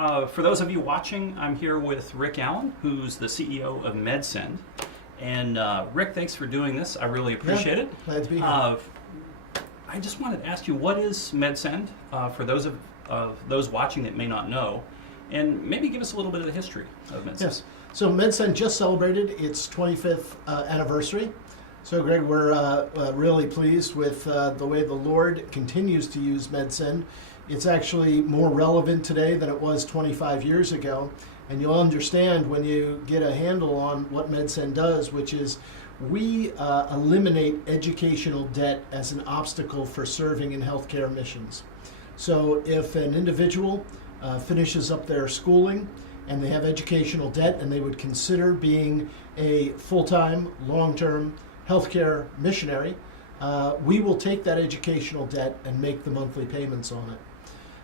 For those of you watching, I'm here with Rick Allen, who's the CEO of MedSend. And Rick, thanks for doing this. I really appreciate it. Glad to be here. I just wanted to ask you, what is MedSend for those of those watching that may not know, and maybe give us a little bit of the history of MedSend. Yes. So MedSend just celebrated its 25th anniversary. So Greg, we're really pleased with the way the Lord continues to use MedSend. It's actually more relevant today than it was 25 years ago. And you'll understand when you get a handle on what MedSend does, which is we eliminate educational debt as an obstacle for serving in healthcare missions. So if an individual finishes up their schooling and they have educational debt and they would consider being a full-time, long-term healthcare missionary, we will take that educational debt and make the monthly payments on it.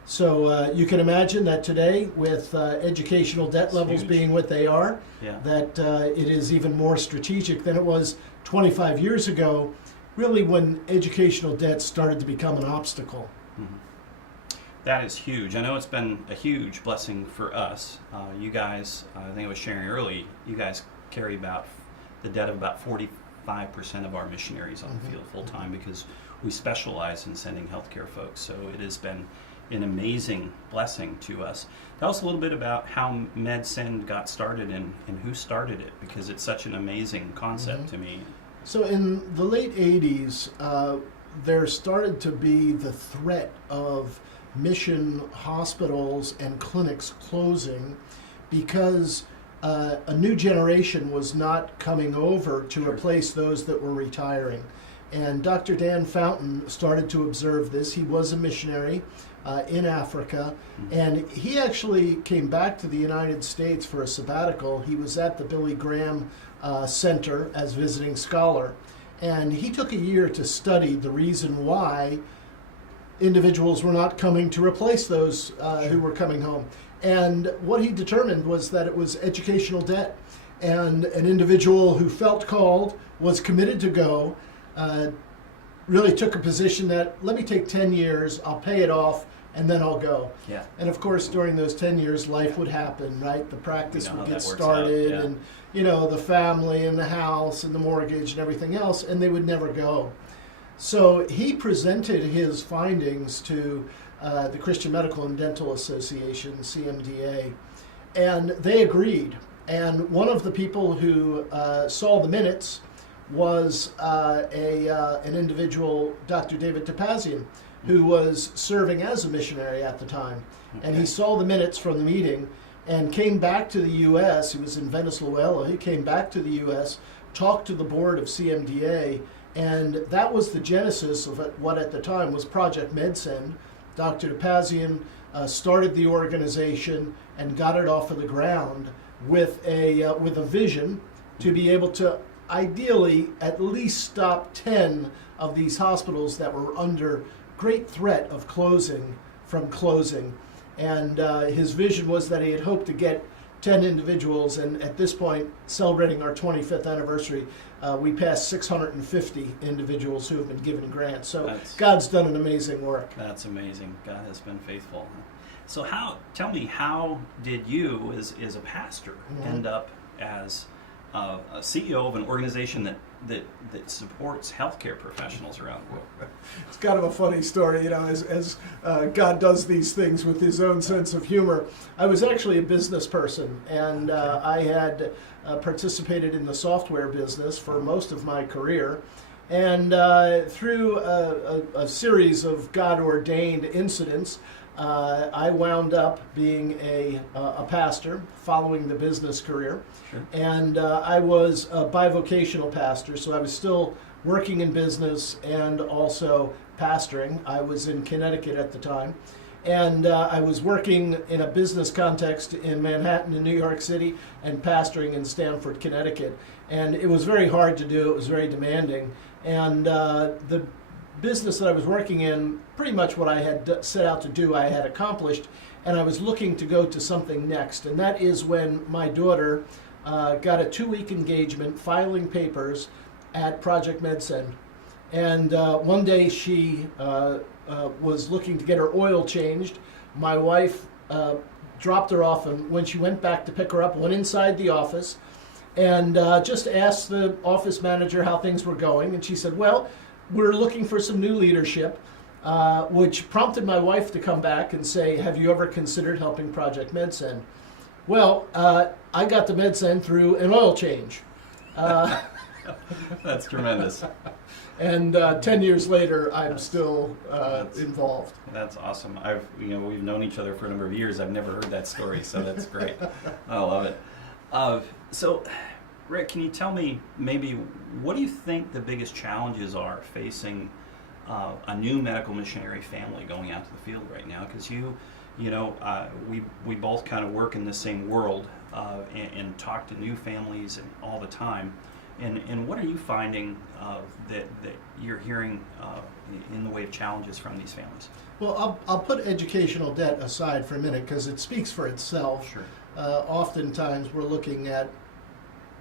So you can imagine that today, with educational debt levels being what they are, that it is even more strategic than it was 25 years ago, really when educational debt started to become an obstacle. Mm-hmm. That is huge. I know it's been a huge blessing for us. You guys, I think I was sharing early, you guys carry about the debt of about 45% of our missionaries on the field full-time, because we specialize in sending healthcare folks. So it has been an amazing blessing to us. Tell us a little bit about how MedSend got started and who started it, because it's such an amazing concept to me. So in the late 80s, there started to be the threat of mission hospitals and clinics closing because a new generation was not coming over to replace those that were retiring. And Dr. Dan Fountain started to observe this. He was a missionary in Africa, and he actually came back to the United States for a sabbatical. He was at the Billy Graham Center as visiting scholar, and he took a year to study the reason why individuals were not coming to replace those who were coming home. And what he determined was that it was educational debt, and an individual who felt called, was committed to go, really took a position that, let me take 10 years, I'll pay it off, and then I'll go. Yeah. And of course, during those 10 years, life would happen, right? The practice would get out, started, yeah. and the family and the house and the mortgage and everything else, and they would never go. So he presented his findings to the Christian Medical and Dental Association, CMDA, and they agreed. And one of the people who saw the minutes was an individual, Dr. David Topazian, who was serving as a missionary at the time. Okay. And he saw the minutes from the meeting and came back to the U.S. He was in Venezuela. He came back to the U.S., talked to the board of CMDA, and that was the genesis of what at the time was Project MedSend. Dr. Topazian started the organization and got it off of the ground with a vision to be able to ideally at least stop 10 of these hospitals that were under great threat of closing from closing. And his vision was that he had hoped to get 10 individuals, and at this point, celebrating our 25th anniversary, we passed 650 individuals who have been given grants. So God's done an amazing work. That's amazing. God has been faithful. So tell me, how did you, as a pastor, end up as a CEO of an organization that supports healthcare professionals around the world? It's kind of a funny story, as God does these things with his own sense of humor. I was actually a business person, and I had participated in the software business for most of my career. And through a series of God-ordained incidents, I wound up being a pastor following the business career. Sure. And I was a bivocational pastor, so I was still working in business and also pastoring. I was in Connecticut at the time. And I was working in a business context in Manhattan and New York City and pastoring in Stamford, Connecticut. And it was very hard to do. It was very demanding. And the business that I was working in, pretty much what I had set out to do, I had accomplished, and I was looking to go to something next. And that is when my daughter got a 2-week engagement filing papers at Project MedSend. And one day she was looking to get her oil changed. My wife dropped her off, and when she went back to pick her up, went inside the office and just asked the office manager how things were going. And she said, well, we're looking for some new leadership, which prompted my wife to come back and say, have you ever considered helping Project MedSend? Well, I got to MedSend through an oil change. That's tremendous. And 10 years later, I'm still involved. That's awesome. We've known each other for a number of years. I've never heard that story, so that's great. I love it. So, Rick, can you tell me maybe what do you think the biggest challenges are facing a new medical missionary family going out to the field right now? Because we both kind of work in the same world and talk to new families and all the time. And what are you finding that you're hearing in the way of challenges from these families? Well, I'll put educational debt aside for a minute because it speaks for itself. Sure. Oftentimes we're looking at,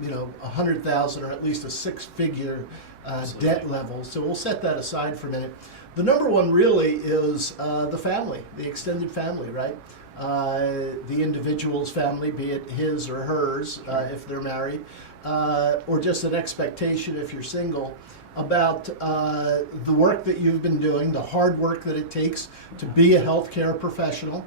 $100,000 or at least a six-figure debt level. So we'll set that aside for a minute. The number one really is the family, the extended family, right? The individual's family, be it his or hers, if they're married, or just an expectation if you're single about the work that you've been doing, the hard work that it takes to be a healthcare professional,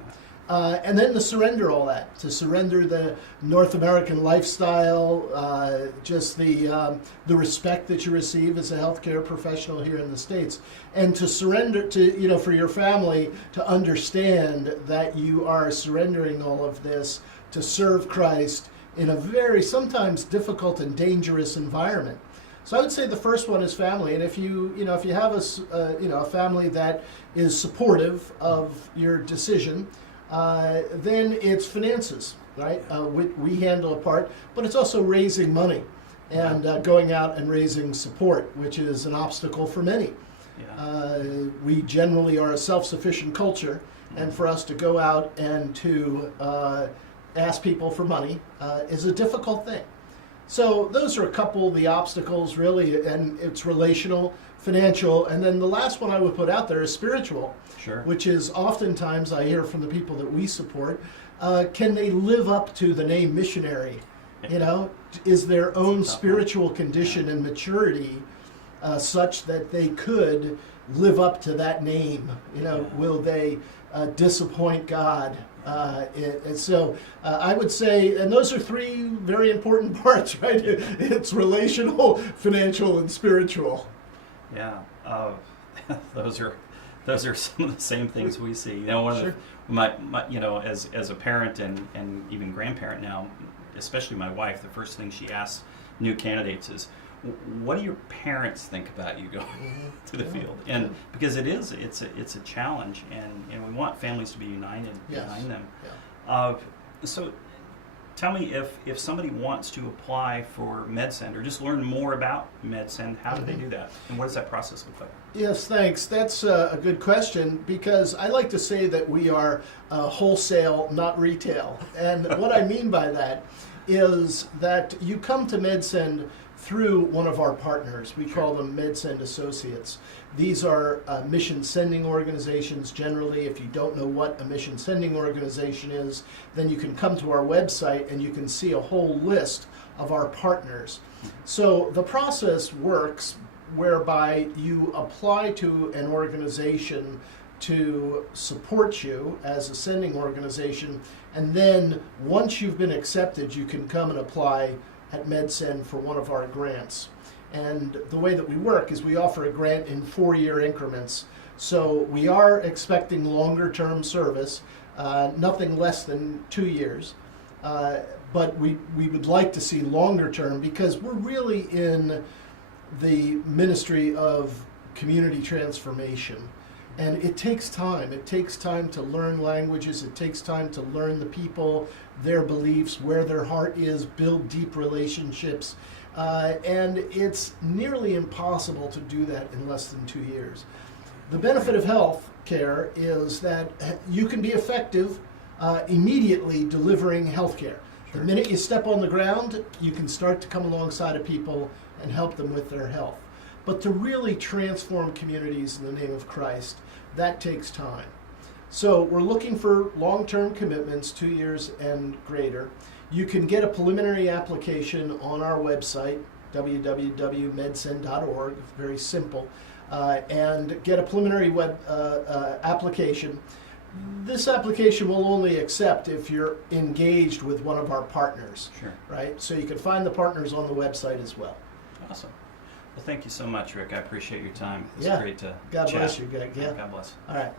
and then to surrender all that, to surrender the North American lifestyle, just the respect that you receive as a healthcare professional here in the States, and to surrender to, for your family to understand that you are surrendering all of this to serve Christ in a very sometimes difficult and dangerous environment. So I would say the first one is family, and if you have a family that is supportive of your decision, then it's finances, right? We handle a part, but it's also raising money and going out and raising support, which is an obstacle for many. Yeah. We generally are a self-sufficient culture, and for us to go out and to ask people for money is a difficult thing. So those are a couple of the obstacles, really, and it's relational, financial, and then the last one I would put out there is spiritual, sure. Which is oftentimes I hear from the people that we support, can they live up to the name missionary? Is their own spiritual condition and maturity such that they could live up to that name? Will they disappoint God? So I would say, and those are three very important parts, right? It's relational, financial, and spiritual. Yeah, those are some of the same things we see. One Sure. of my as a parent and even grandparent now, especially my wife, the first thing she asks new candidates is, what do your parents think about you going to the field? And because it's a challenge, and we want families to be united behind them. Yeah. So tell me, if somebody wants to apply for MedSend or just learn more about MedSend, how do they do that? And what does that process look like? Yes, thanks. That's a good question, because I like to say that we are wholesale, not retail. And what I mean by that is that you come to MedSend through one of our partners. We call them MedSend Associates. These are mission sending organizations. Generally, if you don't know what a mission sending organization is, then you can come to our website and you can see a whole list of our partners. So the process works whereby you apply to an organization to support you as a sending organization, and then once you've been accepted, you can come and apply at MedSend for one of our grants. And the way that we work is we offer a grant in 4-year increments. So we are expecting longer term service, nothing less than 2 years. But we would like to see longer term, because we're really in the ministry of community transformation. And it takes time. It takes time to learn languages. It takes time to learn the people, their beliefs, where their heart is, build deep relationships. And it's nearly impossible to do that in less than 2 years. The benefit of health care is that you can be effective immediately delivering health care. The minute you step on the ground, you can start to come alongside of people and help them with their health. But to really transform communities in the name of Christ, that takes time. So we're looking for long-term commitments, 2 years and greater. You can get a preliminary application on our website, www.medsend.org, very simple, and get a preliminary web application. This application will only accept if you're engaged with one of our partners. Sure. Right? So you can find the partners on the website as well. Awesome. Well, thank you so much, Rick. I appreciate your time. It's Yeah. great to God chat. bless you, Greg. Yeah. God bless. All right.